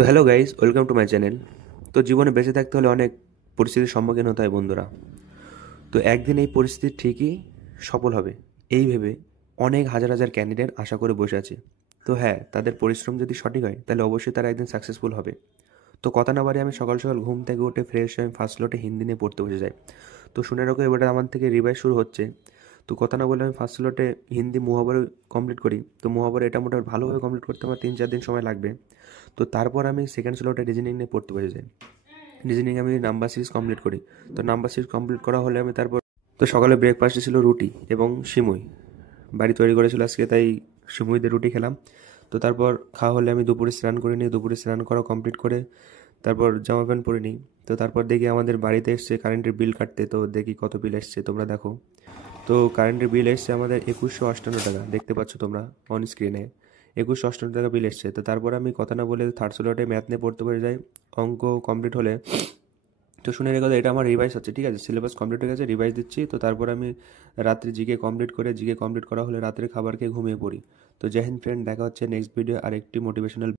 তো hello guys, welcome to my channel. তো জীবনে বেঁচে থাকতে হলে অনেক পরিস্থিতির সম্মুখীন হতে হয় বন্ধুরা। তো একদিন এই পরিস্থিতি ঠিকই সফল হবে এই ভেবে অনেক হাজার হাজার ক্যান্ডিডেট আশা করে বসে আছে। তো হ্যাঁ, তাদের পরিশ্রম যদি সঠিক হয় তাহলে অবশ্যই তারা একদিন সাকসেসফুল হবে। তো কথা না বাড়ি আমি সকাল সকাল ঘুম থেকে উঠে ফ্রেশ হয়ে ফার্স্ট স্লটে হিন্দি নিয়ে পড়তে বসে যাই। তো শুনে রাখো, এবারে আমার থেকে রিভাইজ শুরু হচ্ছে। তো কথা না বলে আমি ফার্স্ট স্লটে হিন্দি মুহাবরে কমপ্লিট করি। তো মুহাবরে এটা মোটামুটি ভালোভাবে কমপ্লিট করতে আমার 3-4 দিন সময় লাগবে। তো তারপর আমি সেকেন্ড স্লটে রিজনিং নিয়ে পড়তে বসে যাই। রিজনিং আমি নাম্বার সিরিজ কমপ্লিট করি। তো নাম্বার সিরিজ কমপ্লিট করা হলে আমি তারপর তো সকালে ব্রেকফাস্টে ছিল রুটি এবং সিমুই। বাড়ি তৈরি করেছিল আজকে, তাই সিমুই দিয়ে রুটি খেলাম। তো তারপর খাওয়া হলে আমি দুপুরে স্নান করে নিই। দুপুরে স্নান করা কমপ্লিট করে তারপর জামা প্যান্ট পরে নিই। তো তারপর দেখি আমাদের বাড়িতে এসছে কারেন্টের বিল কাটতে। তো দেখি কত বিল এসছে, তোমরা দেখো। তো কারেন্টের বিল এসছে আমাদের 2158 টাকা, দেখতে পাচ্ছ তোমরা অন স্ক্রিনে। 2158 টাকা বিল এসছে। তো তারপর আমি কথা না বলে থার্ড স্লটে ম্যাথ নিয়ে পড়তে পেরে যাই। অঙ্ক কমপ্লিট হলে তো শুনে রেখো, এটা আমার রিভাইজ হচ্ছে, ঠিক আছে? সিলেবাস কমপ্লিট হয়ে গেছে, রিভাইজ দিচ্ছি। তো তারপর আমি রাত্রে জিকে কমপ্লিট করা হলে রাত্রে খাবার খেয়ে ঘুমিয়ে পড়ি। তো জয় হিন্দ ফ্রেন্ড, দেখা হচ্ছে নেক্সট ভিডিও আর একটি মোটিভেশনাল